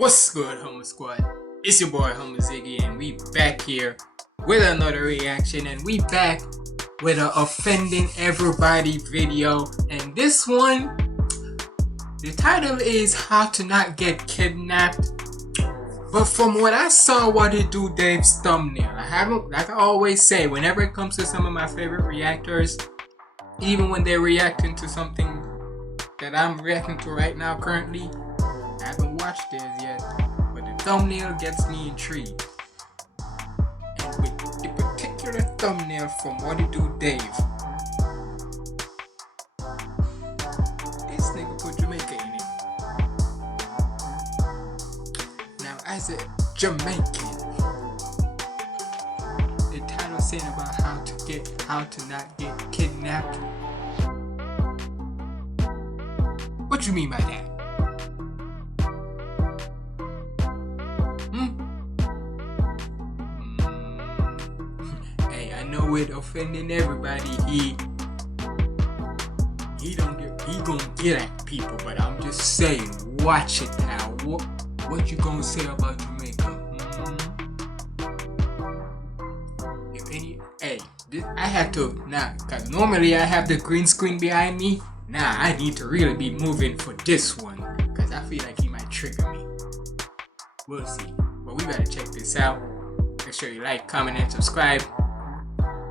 What's good, Humble Squad? It's your boy HumbleZiggy, and we back here with another reaction, and we back with a offending everybody video. And this one, the title is How to Not Get Kidnapped. But from what I saw, what it do Dave's thumbnail, I haven't, like I always say, whenever it comes to some of my favorite reactors, even when they're reacting to something that I'm reacting to right now currently, I haven't watched theirs yet, but the thumbnail gets me intrigued. And with the particular thumbnail from What It Do Dave, this nigga put Jamaica in it. Now, as a Jamaican, the title saying about how to not get kidnapped. What you mean by that? Hey, I know it offending everybody. He gonna get at people, but I'm just saying, watch it now. What you gonna say about Jamaica? I had to cause normally I have the green screen behind me. Nah, I need to really be moving for this one, cause I feel like he might trigger me. We'll see. But we better check this out. Make sure you like, comment, and subscribe.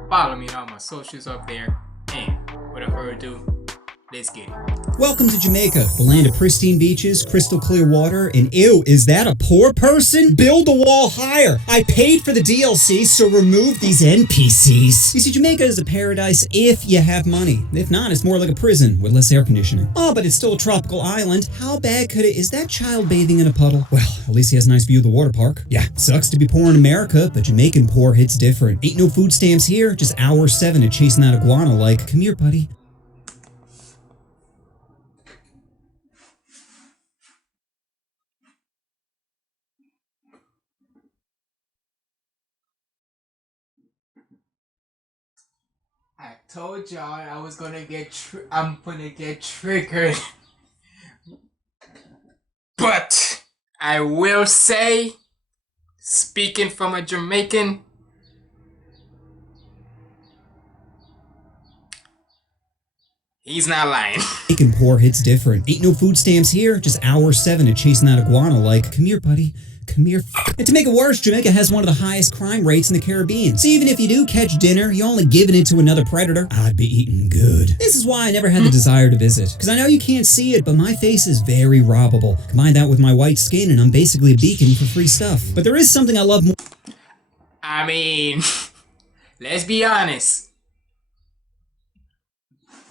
Follow me on all my socials up there. And without further ado, let's get it. Welcome to Jamaica, the land of pristine beaches, crystal clear water, and ew, is that a poor person? Build the wall higher. I paid for the DLC, so remove these NPCs. You see, Jamaica is a paradise if you have money. If not, it's more like a prison with less air conditioning. Oh, but it's still a tropical island. How bad could it? Is that child bathing in a puddle? Well, at least he has a nice view of the water park. Yeah, sucks to be poor in America, but Jamaican poor hits different. Ain't no food stamps here, just hour 7 of chasing that iguana like, come here, buddy. I told y'all I was gonna I'm gonna get triggered. But I will say, speaking from a Jamaican, he's not lying. Jamaican poor hits different. Ain't no food stamps here, just hour 7 of chasing that iguana like, come here, buddy. Come here. And to make it worse, Jamaica has one of the highest crime rates in the Caribbean. So even if you do catch dinner, you're only giving it to another predator. I'd be eating good. This is why I never had the desire to visit. Because I know you can't see it, but my face is very robbable. Combine that with my white skin, and I'm basically a beacon for free stuff. But there is something I love more. I mean, let's be honest.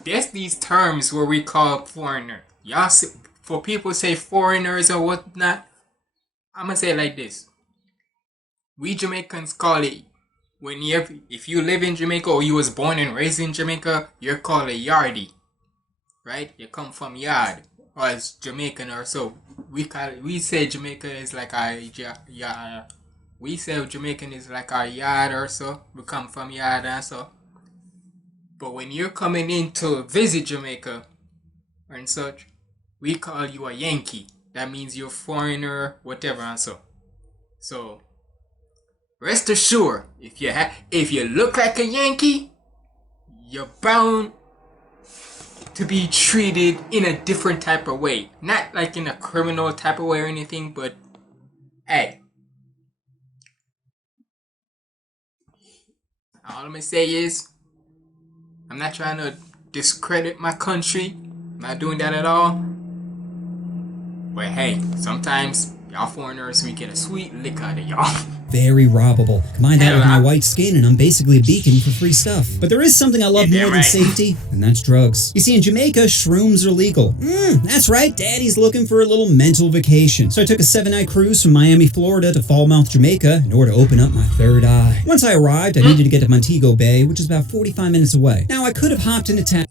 There's these terms where we call foreigner. Y'all see, for people say foreigners or whatnot, I'm gonna say it like this. We Jamaicans call it, if you live in Jamaica or you was born and raised in Jamaica, you're called a yardie, right? You come from yard, or as Jamaican or so. We say Jamaica is like our we say Jamaican is like our yard or so. We come from yard and so. But when you're coming in to visit Jamaica and such, we call you a Yankee. That means you're a foreigner, whatever, and so. So, rest assured, if you look like a Yankee, you're bound to be treated in a different type of way. Not like in a criminal type of way or anything, but hey. All I'm gonna say is, I'm not trying to discredit my country. I'm not doing that at all. But hey, sometimes y'all foreigners, we get a sweet lick out of y'all. Very robbable. Combine that with my white skin, and I'm basically a beacon for free stuff. But there is something I love more than safety, and that's drugs. You see, in Jamaica, shrooms are legal. That's right, Daddy's looking for a little mental vacation. So I took a 7-night cruise from Miami, Florida to Falmouth, Jamaica in order to open up my third eye. Once I arrived, I needed to get to Montego Bay, which is about 45 minutes away. Now, I could have hopped into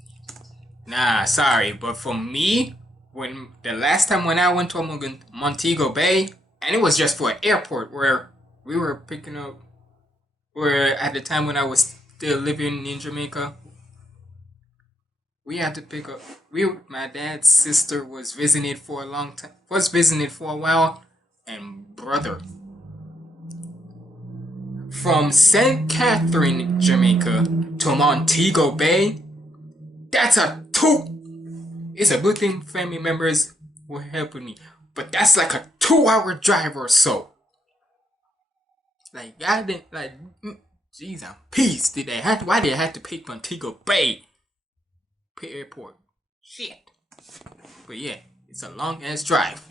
Nah, sorry, but for me, when the last time when I went to Montego Bay, and it was just for an airport where we were picking up, where at the time when I was still living in Jamaica, we had to pick up. My dad's sister was visiting for a long time. Was visiting for a while, And brother, from St. Catherine, Jamaica to Montego Bay, that's a it's a good thing family members were helping me, but that's like a 2-hour drive or so. Like, I didn't, like, jeez, I'm pissed. Why did they have to pick Montego Bay airport? Shit. But yeah, it's a long ass drive.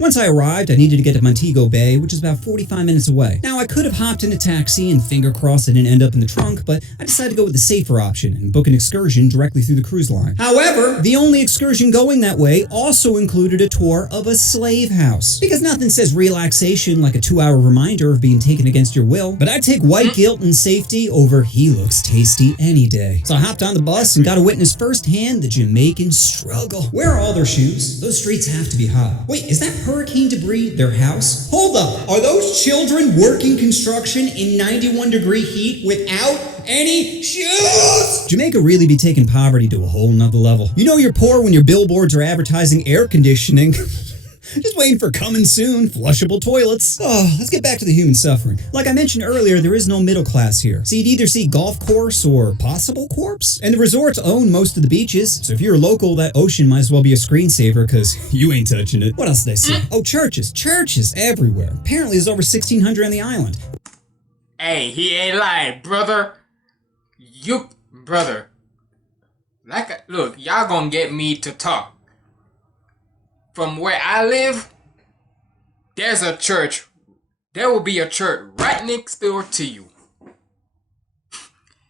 Once I arrived, I needed to get to Montego Bay, which is about 45 minutes away. Now, I could have hopped in a taxi and finger crossed I didn't end up in the trunk, but I decided to go with the safer option and book an excursion directly through the cruise line. However, the only excursion going that way also included a tour of a slave house. Because nothing says relaxation like a 2-hour reminder of being taken against your will, but I'd take white guilt and safety over he looks tasty any day. So I hopped on the bus and got to witness firsthand the Jamaican struggle. Where are all their shoes? Those streets have to be hot. Wait, is that hurricane debris their house? Hold up, are those children working construction in 91-degree heat without any shoes? Jamaica really be taking poverty to a whole nother level. You know you're poor when your billboards are advertising air conditioning. Just waiting for coming soon, flushable toilets. Oh, let's get back to the human suffering. Like I mentioned earlier, there is no middle class here. So you'd either see golf course or possible corpse. And the resorts own most of the beaches, so if you're a local, that ocean might as well be a screensaver because you ain't touching it. What else did I see? Oh, churches everywhere. Apparently there's over 1,600 on the island. Hey, he ain't lying, brother. Brother. Look, y'all gonna get me to talk. From where I live, there's a church. There will be a church right next door to you.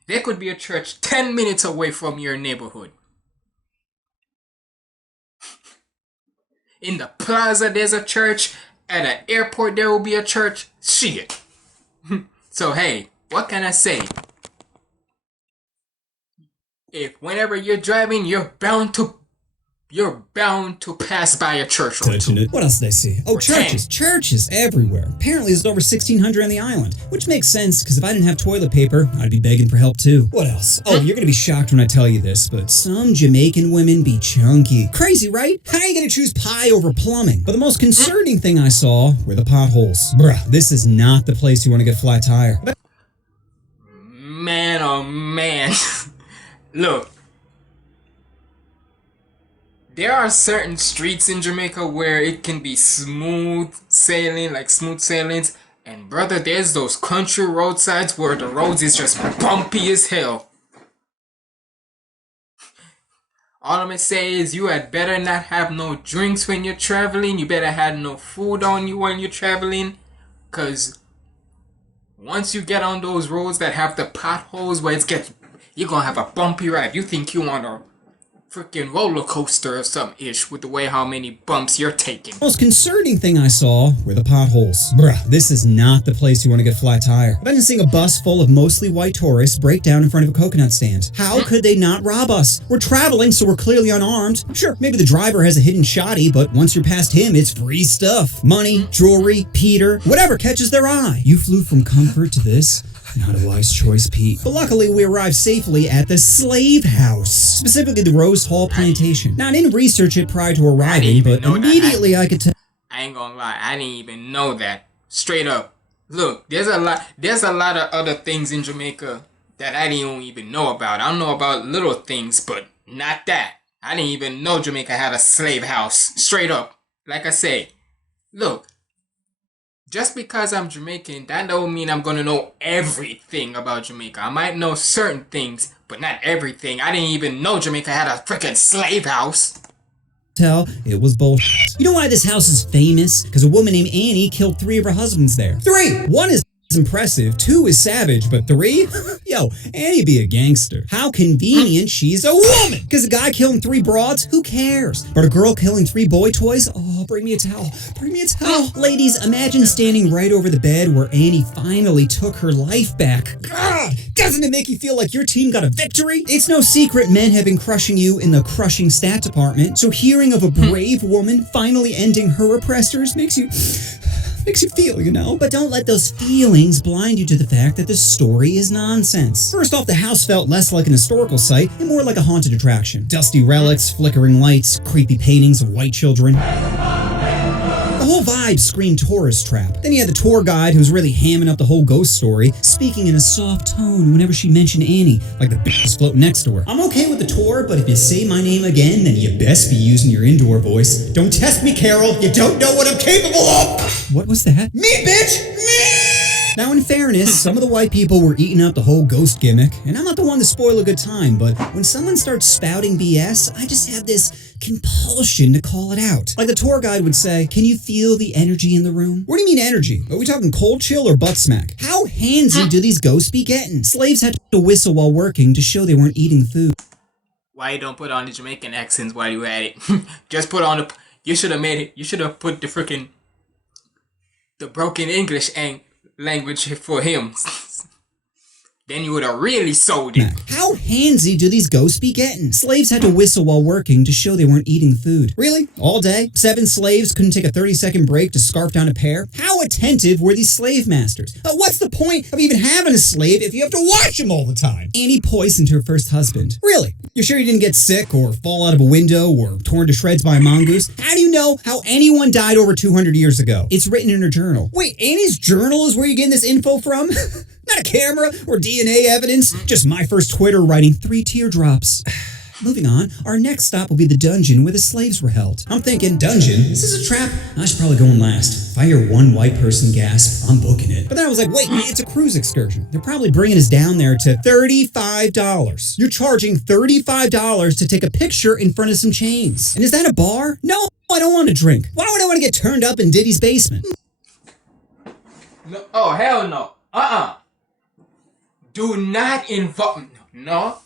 There could be a church 10 minutes away from your neighborhood. In the plaza, there's a church. At an airport, there will be a church. Shit. So, hey, what can I say? If whenever you're driving, you're bound to pass by a church or two. What else did I see? Oh, churches everywhere. Apparently there's over 1,600 on the island, which makes sense because if I didn't have toilet paper, I'd be begging for help too. What else? Oh, you're gonna be shocked when I tell you this, but some Jamaican women be chunky. Crazy, right? How are you gonna choose pie over plumbing? But the most concerning thing I saw were the potholes. Bruh, this is not the place you want to get flat tire. Man, oh man. Look. There are certain streets in Jamaica where it can be smooth sailings, and brother, there's those country roadsides where the roads is just bumpy as hell. All I'm gonna say is you had better not have no drinks when you're traveling, you better have no food on you when you're traveling, cause once you get on those roads that have the potholes where you're gonna have a bumpy ride. You think you want a freaking roller coaster or some ish with the way how many bumps you're taking. Most concerning thing I saw were the potholes. Bruh, this is not the place you want to get flat tire. Imagine seeing a bus full of mostly white tourists break down in front of a coconut stand. How could they not rob us? We're traveling, so we're clearly unarmed. Sure, maybe the driver has a hidden shotty, but once you're past him, it's free stuff. Money, jewelry, Peter, whatever catches their eye. You flew from comfort to this? Not a wise choice, Pete. But luckily, we arrived safely at the slave house, specifically the Rose Hall Plantation. Now, I didn't research it prior to arriving, but immediately I could tell. I ain't gonna lie, I didn't even know that. Straight up. Look, there's a lot of other things in Jamaica that I didn't even know about. I don't know about little things, but not that. I didn't even know Jamaica had a slave house. Straight up. Like I say, look. Just because I'm Jamaican, that don't mean I'm gonna know everything about Jamaica. I might know certain things, but not everything. I didn't even know Jamaica had a freaking slave house. It was bullshit. You know why this house is famous? Because a woman named Annie killed 3 of her husbands there. 3! 1 is impressive, 2 is savage, but 3? Yo, Annie be a gangster. How convenient she's a woman! Because a guy killing 3 broads, who cares? But a girl killing 3 boy toys? Oh, bring me a towel. Bring me a towel. Ladies, imagine standing right over the bed where Annie finally took her life back. God, doesn't it make you feel like your team got a victory? It's no secret men have been crushing you in the crushing stat department, so hearing of a brave woman finally ending her oppressors makes you feel, you know? But don't let those feelings blind you to the fact that the story is nonsense. First off, the house felt less like an historical site and more like a haunted attraction. Dusty relics, flickering lights, creepy paintings of white children. The whole vibe screamed tourist trap. Then you had the tour guide who's really hamming up the whole ghost story, speaking in a soft tone whenever she mentioned Annie, like the bitch floating next to her. I'm okay with the tour, but if you say my name again, then you best be using your indoor voice. Don't test me, Carol. You don't know what I'm capable of. What was that? Me, bitch! Me! Now, in fairness, some of the white people were eating up the whole ghost gimmick, and I'm not the one to spoil a good time, but when someone starts spouting BS, I just have this compulsion to call it out. Like the tour guide would say, can you feel the energy in the room? What do you mean energy? Are we talking cold chill or butt smack? How handsy do these ghosts be getting? Slaves had to whistle while working to show they weren't eating food. Why you don't put on the Jamaican accents while you at it? Just put on the... You should have made it... You should have put the freaking... The broken English language for him. Then you would have really sold it. How handsy do these ghosts be getting? Slaves had to whistle while working to show they weren't eating food. Really? All day? 7 slaves couldn't take a 30-second break to scarf down a pear? How attentive were these slave masters? What's the point of even having a slave if you have to watch him all the time? Annie poisoned her first husband. Really? You're sure you didn't get sick or fall out of a window or torn to shreds by a mongoose? How do you know how anyone died over 200 years ago? It's written in her journal. Wait, Annie's journal is where you're getting this info from? Not a camera or DNA evidence, just my first Twitter writing 3 teardrops. Moving on, our next stop will be the dungeon where the slaves were held. I'm thinking, dungeon? Is this a trap? I should probably go in last. If I hear one white person gasp, I'm booking it. But then I was like, wait, it's a cruise excursion. They're probably bringing us down there to $35. You're charging $35 to take a picture in front of some chains. And is that a bar? No, I don't want to drink. Why would I want to get turned up in Diddy's basement? No, oh, hell no. Do not involve... No.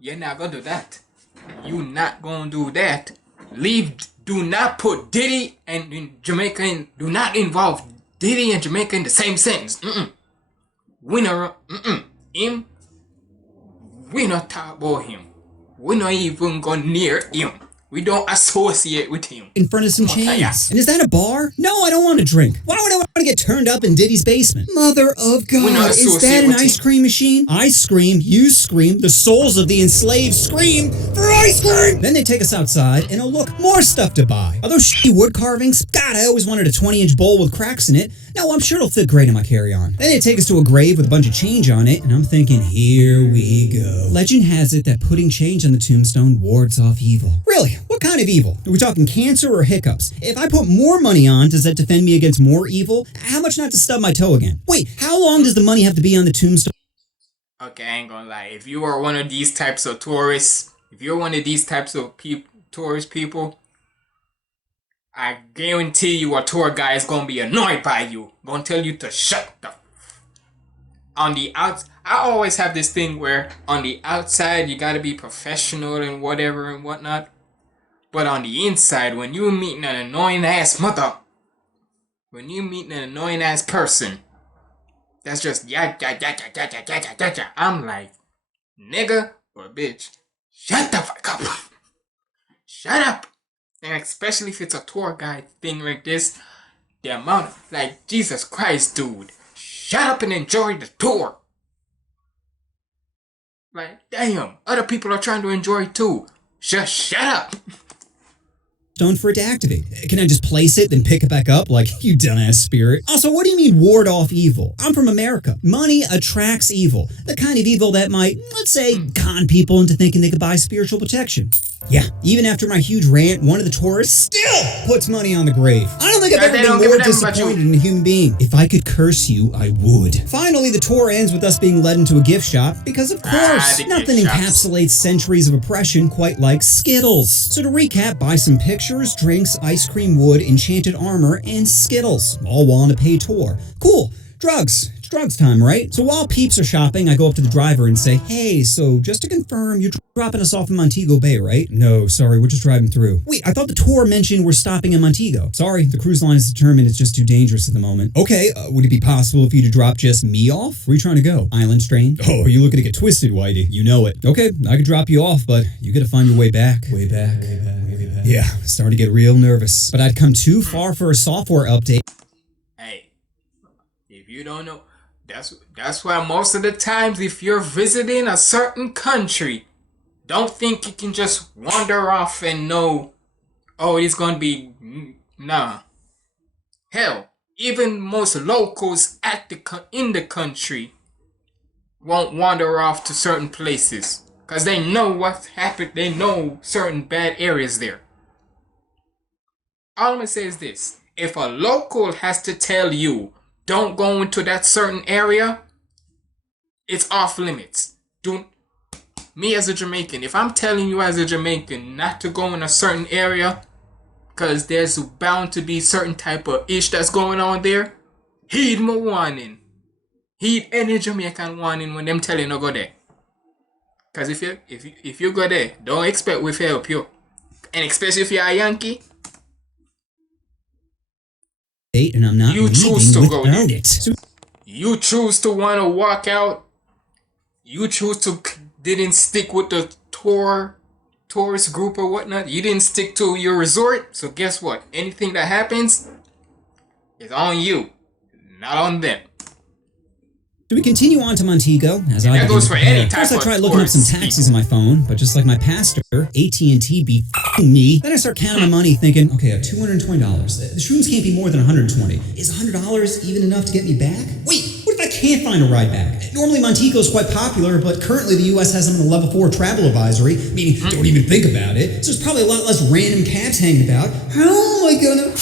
You're not gonna do that. You not gonna do that. Do not put Diddy and Jamaica in... Do not involve Diddy and Jamaica in the same sentence. Winner. Him. We not talk about him. We not even go near him. We don't associate with him. In front of some chains. And is that a bar? No, I don't want to drink. Why would I want to get turned up in Diddy's basement? Mother of God, is that an ice cream machine? I scream, you scream, the souls of the enslaved scream for ice cream! Then they take us outside, and oh look, more stuff to buy. Are those shitty wood carvings? God, I always wanted a 20-inch bowl with cracks in it. No, I'm sure it'll fit great in my carry-on. Then they take us to a grave with a bunch of change on it, and I'm thinking, here we go. Legend has it that putting change on the tombstone wards off evil. Really? What kind of evil? Are we talking cancer or hiccups? If I put more money on, does that defend me against more evil? How much not to stub my toe again? Wait, how long does the money have to be on the tombstone? Okay, I ain't gonna lie. If you are one of these types of tourists, if you're one of these types of tourist people, I guarantee you a tour guide is gonna be annoyed by you. Gonna tell you to shut the on the outs. I always have this thing where on the outside you gotta be professional and whatever and whatnot. But on the inside, when you meeting an annoying ass mother, when you meeting an annoying ass person, that's just I'm like, nigga or bitch, shut the fuck up. Shut up. And especially if it's a tour guide thing like this, the amount of, like, Jesus Christ, dude. Shut up and enjoy the tour. Like, damn, other people are trying to enjoy too. Just shut up. For it to activate. Can I just place it, then pick it back up? Like, you dumbass spirit. Also, what do you mean ward off evil? I'm from America. Money attracts evil. The kind of evil that might, let's say, con people into thinking they could buy spiritual protection. Yeah, even after my huge rant, one of the tourists still puts money on the grave. I don't think I've ever been more disappointed in a human being. If I could curse you, I would. Finally, the tour ends with us being led into a gift shop because, of course, nothing encapsulates centuries of oppression quite like Skittles. So to recap, buy some pictures, drinks, ice cream, wood, enchanted armor, and Skittles, all while on a paid tour. Cool. Drugs. It's drugs time, right? So while peeps are shopping, I go up to the driver and say, hey, so just to confirm, you're dropping us off in Montego Bay, right? No, sorry, we're just driving through. Wait, I thought the tour mentioned we're stopping in Montego. Sorry, the cruise line has determined it's just too dangerous at the moment. Okay, would it be possible for you to drop just me off? Where are you trying to go? Island strain? Oh, are you looking to get twisted, Whitey? You know it. Okay, I could drop you off, but you gotta find your way back. Way back. Yeah, starting to get real nervous. But I'd come too far for a software update. Hey, if you don't know, that's why most of the times if you're visiting a certain country, don't think you can just wander off and know, oh, it's gonna be Nah. Hell, even most locals in the country won't wander off to certain places because they know what's happened. They know certain bad areas there. All I'm gonna say is this: if a local has to tell you don't go into that certain area, it's off limits. Don't. Me as a Jamaican, if I'm telling you as a Jamaican not to go in a certain area because there's bound to be certain type of ish that's going on there, heed my warning. Heed any Jamaican warning when them telling you to go there. Cause if you go there, don't expect we help you. And especially if you're a Yankee, and I'm not you choose to go there. it. You choose to want to walk out. You choose to didn't stick with the tourist group or whatnot. You didn't stick to your resort. So guess what? Anything that happens is on you, not on them. Do we continue on to Montego? As that goes for any type First, I of tried looking up some taxis on my phone, but just like my pastor, AT&T be f***ing me. Then I start counting my money, thinking, okay, I have $220. The shrooms can't be more than $120. Is $100 even enough to get me back? Wait, what if I can't find a ride back? Normally Montego is quite popular, but currently the U.S. has them in a level 4 travel advisory, meaning don't even think about it. So there's probably a lot less random cabs hanging about. How am I gonna...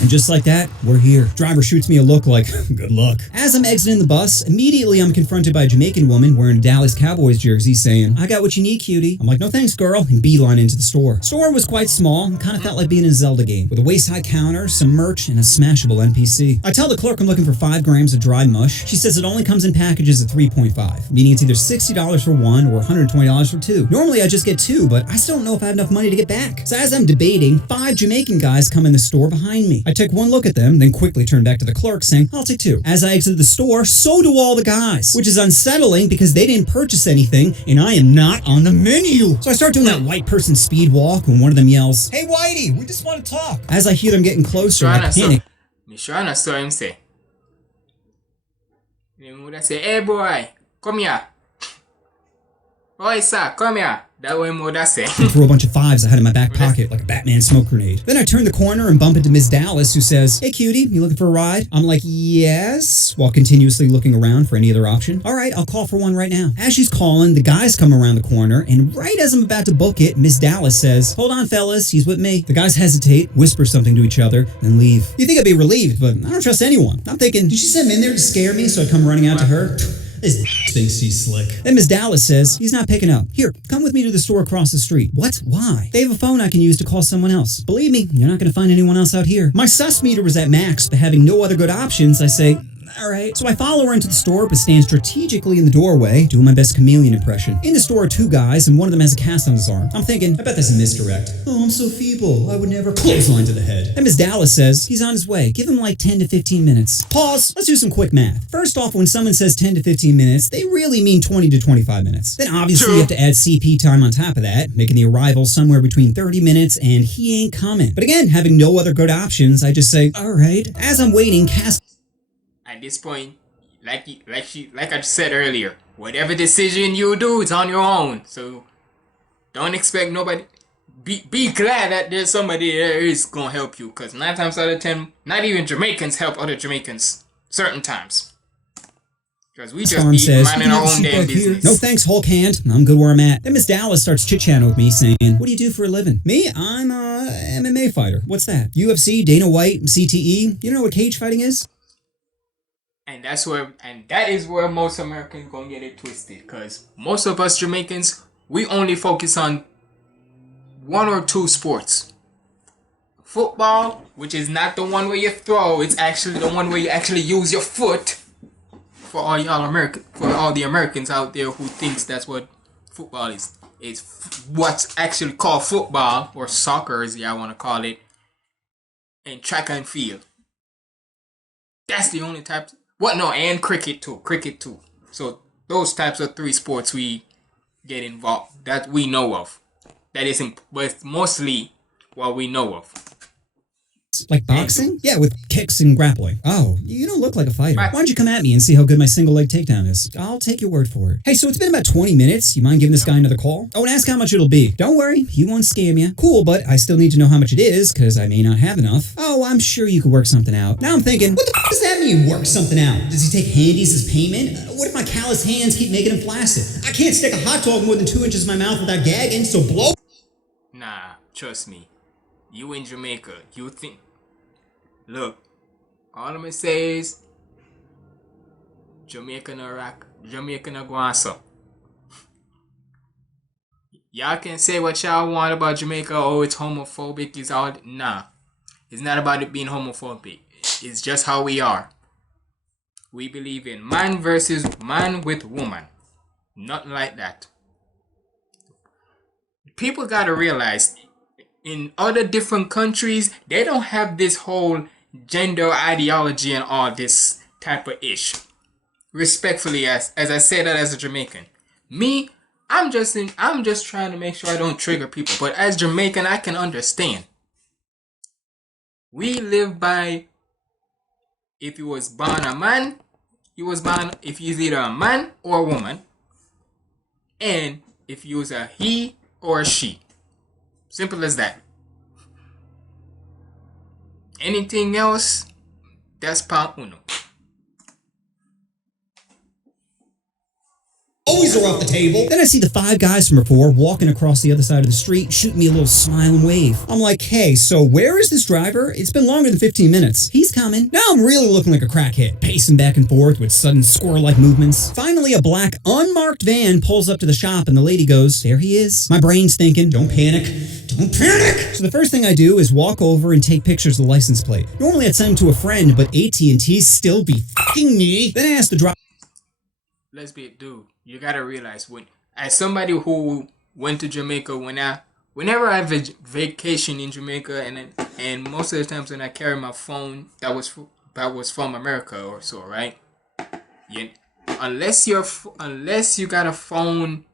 And just like that, we're here. Driver shoots me a look like, good luck. As I'm exiting the bus, immediately I'm confronted by a Jamaican woman wearing a Dallas Cowboys jersey saying, I got what you need, cutie. I'm like, no thanks, girl, and beeline into the store. Store was quite small and kind of felt like being in a Zelda game, with a waist-high counter, some merch, and a smashable NPC. I tell the clerk I'm looking for 5 grams of dry mush. She says it only comes in packages of 3.5, meaning it's either $60 for 1 or $120 for 2. Normally I just get 2, but I still don't know if I have enough money to get back. So as I'm debating, 5 Jamaican guys come in the store behind me. I take one look at them, then quickly turn back to the clerk saying, I'll take 2. As I exit the store, so do all the guys, which is unsettling because they didn't purchase anything and I am not on the menu. So I start doing that white person speed walk when one of them yells, hey Whitey, we just want to talk. As I hear them getting closer, I panic. Mishana saw him say, hey boy, come here. Oi sir, come here. That way more that's it. I throw a bunch of 5s I had in my back pocket like a Batman smoke grenade. Then I turn the corner and bump into Miss Dallas, who says, hey cutie, you looking for a ride? I'm like, yes, while continuously looking around for any other option. All right, I'll call for one right now. As she's calling, the guys come around the corner, and right as I'm about to book it, Miss Dallas says, hold on fellas, he's with me. The guys hesitate, whisper something to each other, then leave. You think I'd be relieved, but I don't trust anyone. I'm thinking, did she send him in there to scare me so I'd come running out to her? This thinks she's slick. Then Miss Dallas says, he's not picking up. Here, come with me to the store across the street. What? Why? They have a phone I can use to call someone else. Believe me, you're not going to find anyone else out here. My sus meter was at max, but having no other good options, I say, all right. So I follow her into the store, but stand strategically in the doorway, doing my best chameleon impression. In the store are 2 guys, and one of them has a cast on his arm. I'm thinking, I bet that's a misdirect. Oh, I'm so feeble. I would never clothesline to the head. And Miss Dallas says, he's on his way. Give him like 10 to 15 minutes. Pause. Let's do some quick math. First off, when someone says 10 to 15 minutes, they really mean 20 to 25 minutes. Then obviously you have to add CP time on top of that, making the arrival somewhere between 30 minutes, and he ain't coming. But again, having no other good options, I just say, all right. As I'm waiting, at this point, like I said earlier, whatever decision you do, it's on your own. So don't expect nobody. Be glad that there's somebody there is gonna help you, because 9 times out of 10, not even Jamaicans help other Jamaicans certain times. Because we just be minding our own damn business. No thanks, Hulk hand. I'm good where I'm at. Then Miss Dallas starts chit-chatting with me, saying, what do you do for a living? Me? I'm a MMA fighter. What's that? UFC, Dana White, CTE? You know what cage fighting is? And that is where most Americans gonna get it twisted, because most of us Jamaicans, we only focus on 1 or 2 sports. Football, which is not the one where you throw, it's actually the one where you actually use your foot. For all the Americans out there who thinks that's what football is. It's what's actually called football, or soccer as I want to call it, and track and field. That's the only type. And cricket too. So those types of 3 sports we get involved, that we know of. That isn't, but mostly what we know of. moves? Like boxing? Yeah, with kicks and grappling. Oh, you don't look like a fighter. Why don't you come at me and see how good my single leg takedown is? I'll take your word for it. Hey, so it's been about 20 minutes. You mind giving this guy another call? Oh, and ask how much it'll be. Don't worry, he won't scam you. Cool, but I still need to know how much it is, because I may not have enough. Oh, I'm sure you could work something out. Now I'm thinking, what the f does that mean, work something out? Does he take handies as payment? What if my callous hands keep making him flaccid? I can't stick a hot dog more than 2 inches in my mouth without gagging, so blow. Nah, trust me. You in Jamaica, you think... Look, all I'm gonna say is... Jamaica no rock, Jamaica no guanso. Y'all can say what y'all want about Jamaica. Oh, it's homophobic. It's all... Nah. It's not about it being homophobic. It's just how we are. We believe in man versus man with woman. Nothing like that. People gotta realize, in other different countries, they don't have this whole gender ideology and all this type of ish. Respectfully, as I say that as a Jamaican. Me, I'm just trying to make sure I don't trigger people. But as Jamaican, I can understand. We live by, if you was born a man, you was born, if you's either a man or a woman. And if you was a he or a she. Simple as that. Anything else, that's pa uno. Always are off the table. Then I see the 5 guys from before walking across the other side of the street, shooting me a little smile and wave. I'm like, hey, so where is this driver? It's been longer than 15 minutes. He's coming. Now I'm really looking like a crackhead, pacing back and forth with sudden squirrel-like movements. Finally, a black, unmarked van pulls up to the shop and the lady goes, there he is. My brain's thinking, don't panic. Don't panic! So the first thing I do is walk over and take pictures of the license plate. Normally I'd send them to a friend, but AT&T still be f***ing me. Then I ask the driver. Let's be, dude. You gotta realize, when as somebody who went to Jamaica, whenever I vacation in Jamaica, and most of the times when I carry my phone that was from America or so, right? Unless you got a phone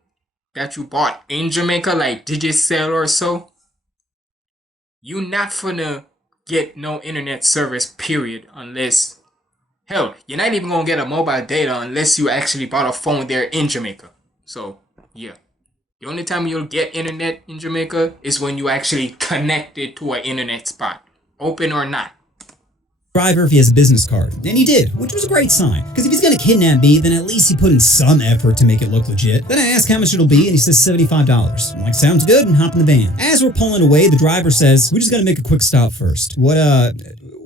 that you bought in Jamaica, like Digicel or so, you not finna get no internet service, period, unless... Hell, you're not even gonna get a mobile data unless you actually bought a phone there in Jamaica. So, yeah. The only time you'll get internet in Jamaica is when you actually connected to an internet spot. Open or not. Driver if he has a business card. And he did, which was a great sign. Because if he's gonna kidnap me, then at least he put in some effort to make it look legit. Then I ask how much it'll be, and he says $75. I'm like, sounds good, and hop in the van. As we're pulling away, the driver says, we just gotta make a quick stop first.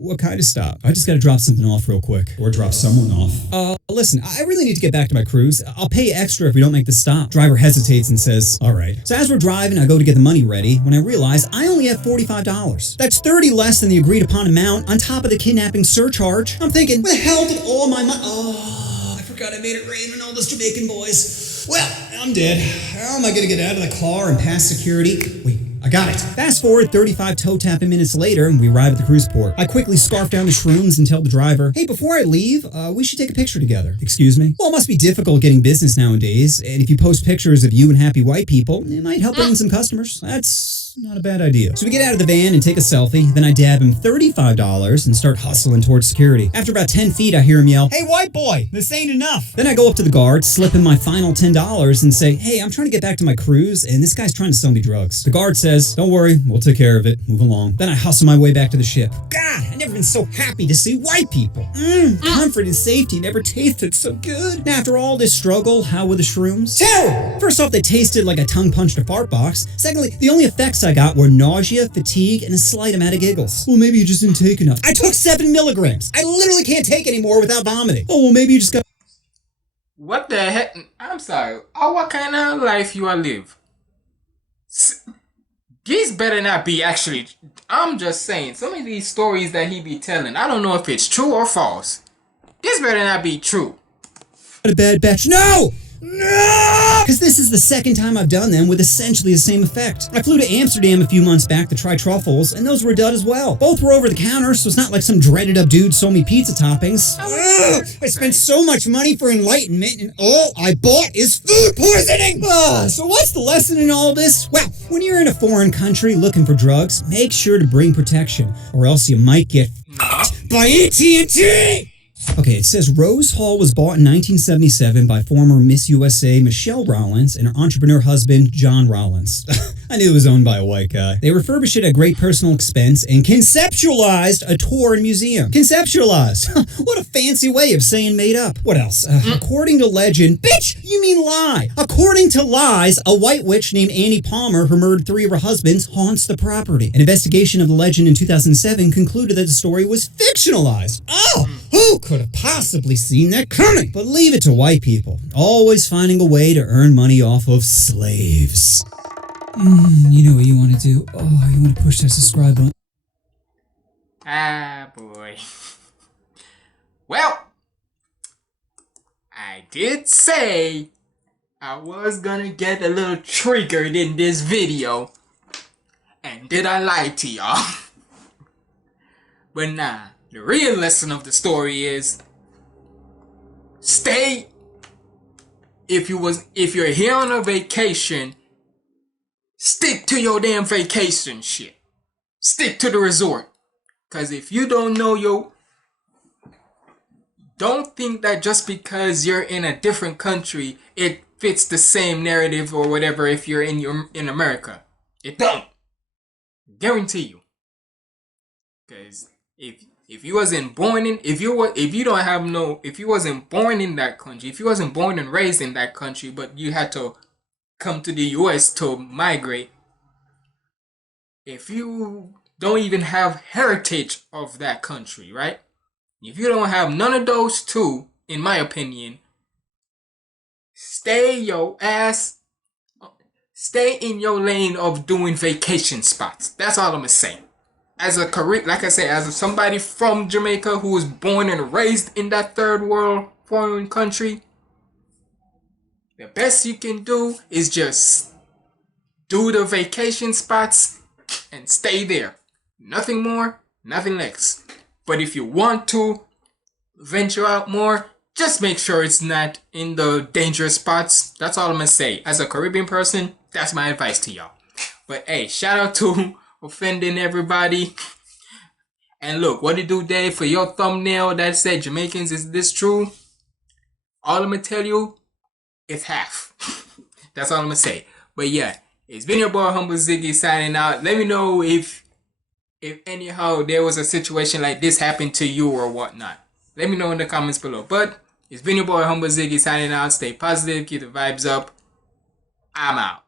What kind of stop? I just gotta drop something off real quick. Or drop someone off. Listen, I really need to get back to my cruise. I'll pay extra if we don't make the stop. Driver hesitates and says, all right. So as we're driving, I go to get the money ready when I realize I only have $45. That's 30 less than the agreed upon amount on top of the kidnapping surcharge. I'm thinking, where the hell did all my money... Oh, I forgot I made it rain on all those Jamaican boys. Well, I'm dead. How am I gonna get out of the car and pass security? Wait. I got it. Fast forward 35 toe tapping minutes later, and we arrive at the cruise port. I quickly scarf down the shrooms and tell the driver, hey, before I leave, we should take a picture together. Excuse me? Well, it must be difficult getting business nowadays, and if you post pictures of you and happy white people, it might help bring in some customers. That's not a bad idea. So we get out of the van and take a selfie, then I dab him $35 and start hustling towards security. After about 10 feet, I hear him yell, hey, white boy, this ain't enough. Then I go up to the guard, slip him my final $10 and say, hey, I'm trying to get back to my cruise, and this guy's trying to sell me drugs. The guard says, don't worry, we'll take care of it. Move along. Then I hustle my way back to the ship. God, I've never been so happy to see white people. Comfort and safety never tasted so good. Now, after all this struggle, how were the shrooms? Terrible! First off, they tasted like I tongue-punched a fart box. Secondly, the only effects I got were nausea, fatigue, and a slight amount of giggles. Well, maybe you just didn't take enough. I took 7 milligrams. I literally can't take any more without vomiting. Oh, well, maybe you just got... What the heck? I'm sorry. Oh, what kind of life you live? These better not be actually... I'm just saying, some of these stories that he be telling, I don't know if it's true or false. This better not be true. A bad batch. No! Because this is the second time I've done them with essentially the same effect. I flew to Amsterdam a few months back to try truffles, and those were dud as well. Both were over the counter, so it's not like some dreaded up dude sold me pizza toppings. I spent so much money for enlightenment, and all I bought is food poisoning! So what's the lesson in all this? Well, when you're in a foreign country looking for drugs, make sure to bring protection, or else you might get by AT&T! Okay, it says Rose Hall was bought in 1977 by former Miss USA Michelle Rollins and her entrepreneur husband, John Rollins. I knew it was owned by a white guy. They refurbished it at great personal expense and conceptualized a tour and museum. Conceptualized. What a fancy way of saying made up. What else? According to legend, bitch, you mean lie. According to lies, a white witch named Annie Palmer, who murdered 3 of her husbands, haunts the property. An investigation of the legend in 2007 concluded that the story was fictionalized. Oh, who could have possibly seen that coming? But leave it to white people, always finding a way to earn money off of slaves. You know what you want to do? Oh, you want to push that subscribe button. Ah, boy. Well, I did say I was gonna get a little triggered in this video. And did I lie to y'all? But nah, the real lesson of the story is stay. If you're here on a vacation, stick to your damn vacation shit. Stick to the resort. Cause if you don't know don't think that just because you're in a different country, it fits the same narrative or whatever if you're in America. It don't. Guarantee you. Cause if you wasn't born in if you wasn't born in that country, if you wasn't born and raised in that country, but you had to come to the US to migrate, if you don't even have heritage of that country, right? If you don't have none of those two, in my opinion, stay in your lane of doing vacation spots. That's all I'm gonna say. As a career, like I said, as somebody from Jamaica who was born and raised in that third world foreign country, the best you can do is just do the vacation spots and stay there. Nothing more, nothing less. But if you want to venture out more, just make sure it's not in the dangerous spots. That's all I'm gonna say. As a Caribbean person, that's my advice to y'all. But hey, shout out to offending everybody. And look, what to do, Dave, for your thumbnail that said Jamaicans, is this true? All I'm gonna tell you is half. That's all I'm gonna say. But yeah, it's been your boy HumbleZiggy signing out. Let me know if anyhow there was a situation like this happened to you or whatnot. Let me know in the comments below. But it's been your boy HumbleZiggy signing out. Stay positive, keep the vibes up. I'm out.